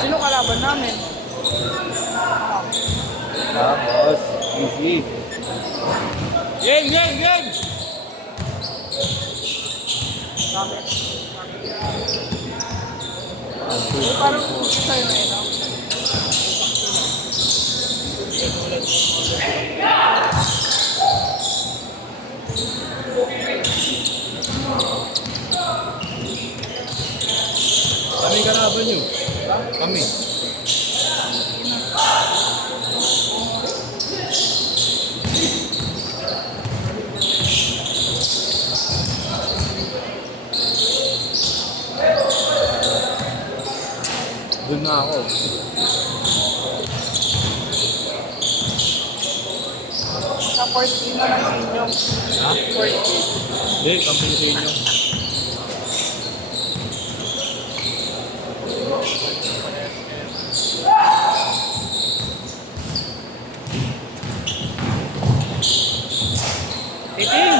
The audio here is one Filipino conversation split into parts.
Sino kalaban namin? Tapos, easy. Game, game, game! Namin. Parang hindi sa'yo na yun, no? Kami kalaban nyo. Kami. Doon na ako. Sa 4K na lang sa inyo. Ha? 4K. Hindi, company sa inyo. Titing!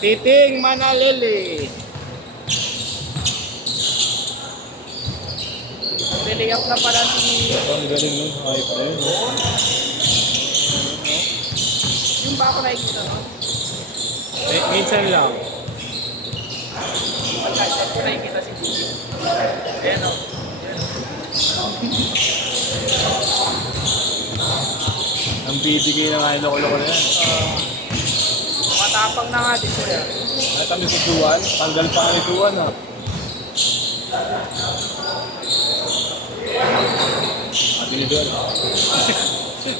Titing Manalili! Delay-up na pala si... Ang galing nun, hype na yun. Oh. Yung ba ako nakikita, no? Minsan lang. Pagkaitan ko nakikita si Gigi. Ayan, no? Ang bibigay na nga yung loko-loko na yan. Matapang na nga din siya. At kami sa Duan, tanggal pa kami Duan ha. Sabi ni Duan.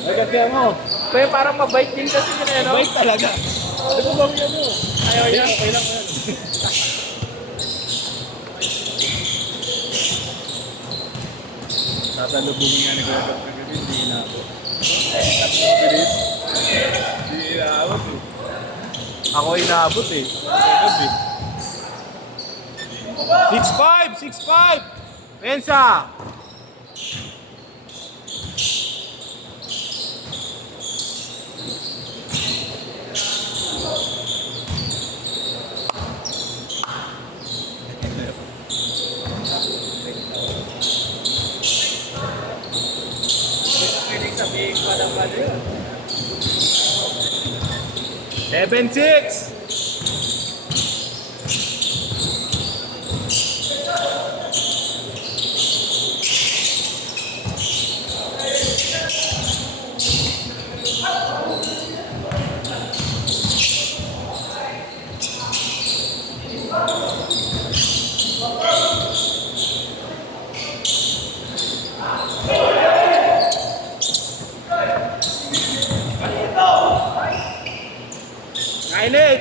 Nagkakaya mo. Kaya parang mabait din kasi yun, eh, no? Bait talaga. Ano ba bang yan mo? Ayaw Hindi, niya. okay lang yan. Sasalubungin nga ni Kuya Dr. Gabi, hindi na ako. At mabilis. Hindi inaabot eh. Ako inaabot eh. Gabi. 6'5", 6'5". Pensa! Pwedeng sabihin ko lang ba yun? 7'6".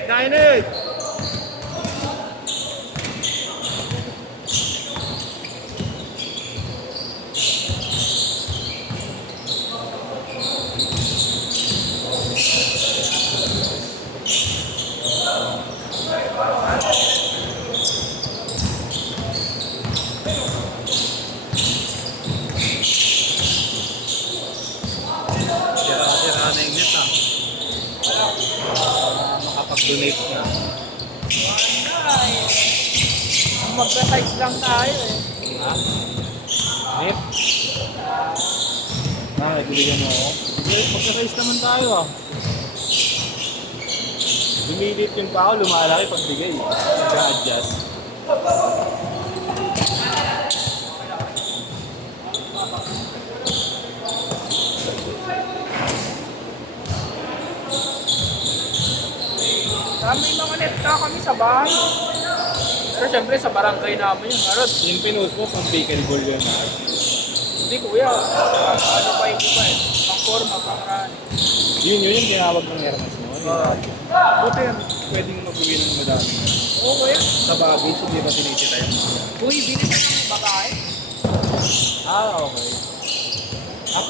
Nine eight. Sira-sira na yung net ah. Makapag-donate na. Ay, magka-size lang tayo, eh. Ha? Net? Bakit? Bibigyan mo ako? Magka-size naman tayo ah. Lumilit yung tao, lumalaki pag bigay. Nag-a-adjust. May mga net na kami sa bahay. Pero syempre sa barangay namin yun. Arot, Yung pinost mo, pang bakery yun ah. hindi kuya. Ano pa yung iba eh. Pang forma, pang run. Yun yung tinawag ng Hermes mo. Buti yan, pwedeng mag-uwi ng madami. Oo kuya. Sa baggage, hindi ba tinikita yun? Uy, bilis na ng babae. Okay.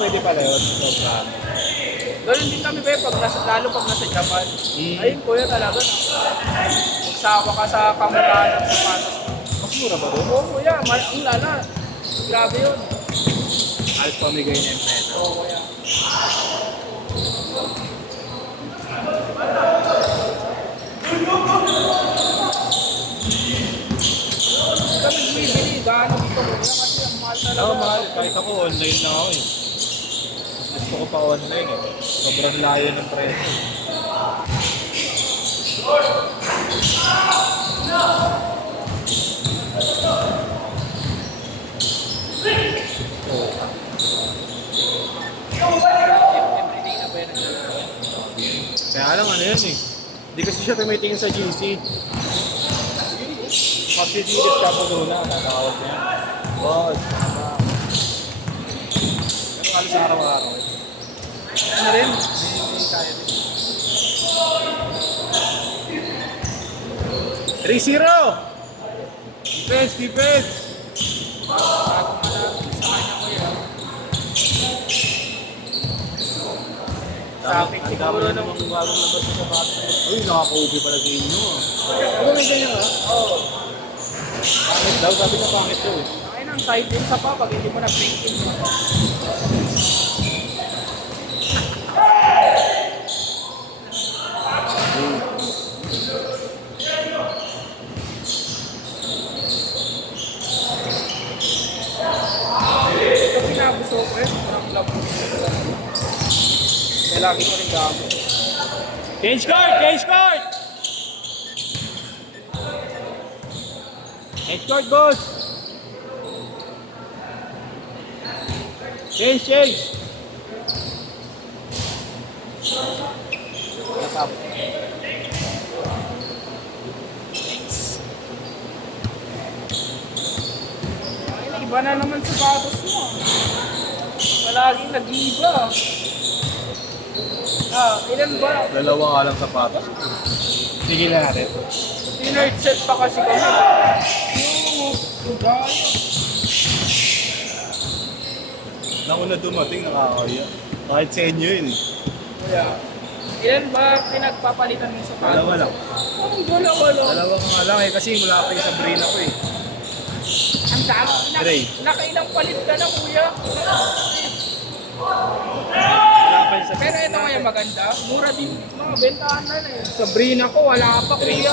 Pwede pala yun. Sobra. Ganun din kami kuya, lalo pag nasa Japan. Ayun kuya talaga. Magsawa ka sa kamukhaan ng sapatos. Mas mura ba doon? Oo kuya, ang lala. Grabe yun. Alis pamigay niya yung pera. Oo kuya. Kami bumibili, gaano dito kuya kasi ang mahal talaga. Oo, mahal. Kahit ako, online na ako eh. Gusto ko pa online eh. Sobrang layo ng presyo. Everyday na ba yan? Kaya lang ano yun eh. Hindi kasi siya tumitingin sa GC. Pag-didilit siya po doon na, nakakawag niya. Boss, pero halos araw-araw eh. Ano rin? Hindi kaya rin. 3-0! Defense, defense! Bago malapit sa kanya ko yan. Traffic Ang siguro dami nung... namang bagong labas sa sapatos. Uy, naka-COVID pala sa inyo ah. Ano may ganyan ah? Oo. Pangit daw, sabi na pangit daw eh. Ay nang side din sa pa pag hindi mo na breaking mo. Ito pinabuso ko eh. Sobrang labo. Kaya lagi ko rin gamit. Change card! Change card! Change card, boss! Change, change! Ay, iba na naman sapatos mo. Palaging nag-iba. Ilan ba? Dalawa nga lang sapatos. Sige na natin. Dinner set pa kasi kami. Yung gaya. Nauna dumating, nakakaya. Kahit sa inyo yun eh. Kaya, ilan ba pinagpapalitan mo sa patos? Dalawa lang. Ang dalawa lang. Dalawa nga lang eh, kasi mula pa yung Sabrina ko eh. Ang dami. Gray. Nakailang palit ka na, kuya. Mula pa yung Sabrina. Pero ito kaya maganda. Mura din. Mga bentahan na eh. Sabrina ko, wala pa, kuya.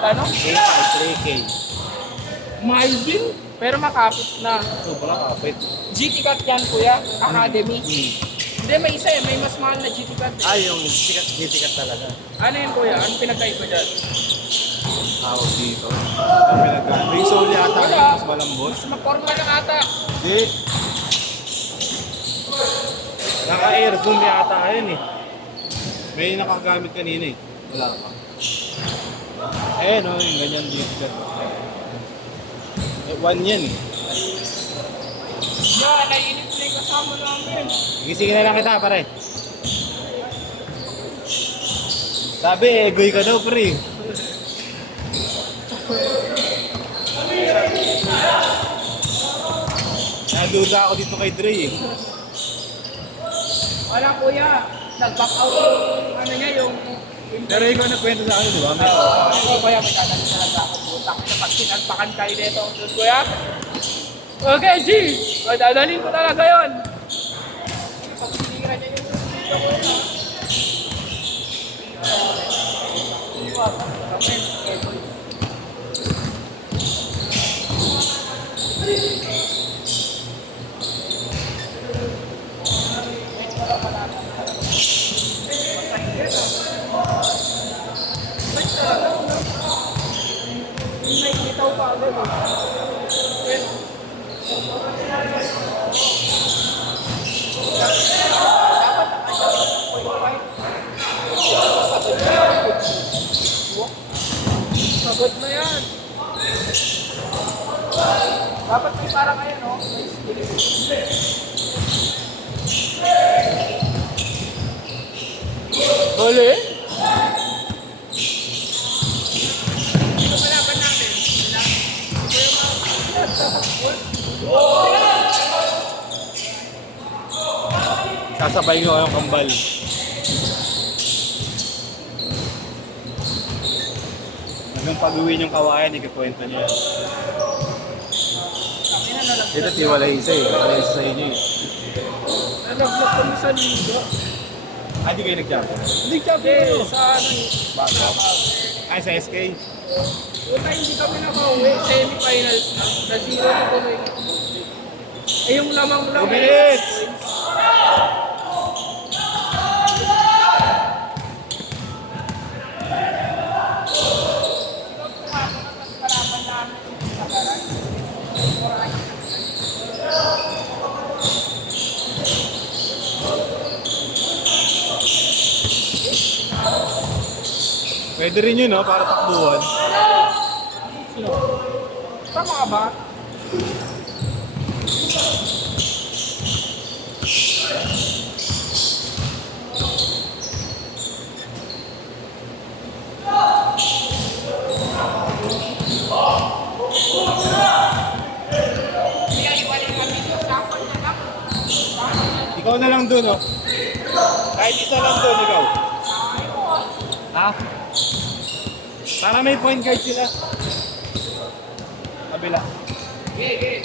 Ano? 3K. Mahal din. Pero makapit na. Sobrang kapit. GT Cut yan, kuya. Academy. Hindi, may isa eh. May mas mahal na GT Cut. Ay, yung sikat talaga. Ano yun, kuya? Ano pinagkaiba dyan? Tawag dito. Ang pinagkano. Yung soul yata, Wala. mas malambot. Mas maporma na ata. Hindi. Naka-air zoom yata yun eh. May nakagamit kanina eh. Wala pa. Eh no, yung ganyan dito. One yan eh. Yan, nainip na yung kasama namin. Gisingin na lang kita, pare. Sabi, egoy ka daw pre. Naduda ako dito kay Dre eh. Wala, kuya. Nag-back out yung ano niya, yung... Pero ikaw nagkwento sa akin, di ba? Oo, kuya, may dadalhin talaga ako. Butak na pag sinalpakan kayo dito. Doon, kuya. Okay, G. O, dadalhin ko talaga yun. Pag sinira niya yung... kuya. May bitaw pa agad eh. Sagot na yan. Dapat may parang ayan, no? Huli? Ito malaban natin. Sasabay ko kayong kambal. Hanggang pag-uwi niyong kawayan, ikikwento niya. Kami na nalaglag. Dito tiwala isa eh. Wala isa sa inyo eh. Nalaglag kami sa liga. Ah, di kayo nag-jump? Hindi, sa ano eh. Bago. Ay, sa SK? Puta, hindi kami nakauwi. Semi-finals na. Na zero na tuloy. Eh, yung lamang lang. 2 minutes. Pwede rin yun, no? Para takbuhan. Tama ka ba? Ikaw na lang dun, no? Kahit isa lang dun, ikaw. Ha? Para may point guard sila. Kabila. Okay.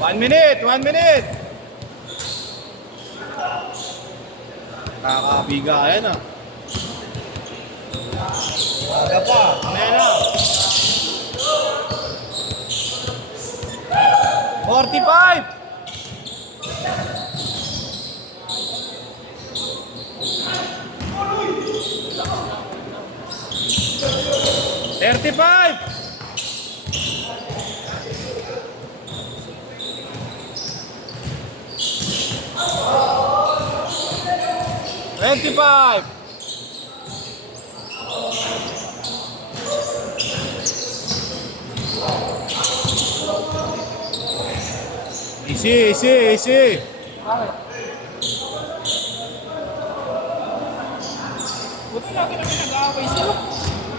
1 minute! 1 minute! Kakabiga ka yan, ah. Aga pa. Mamaya na. 45! $35! $25! Easy. Buti lagi namin nag-aaway sila.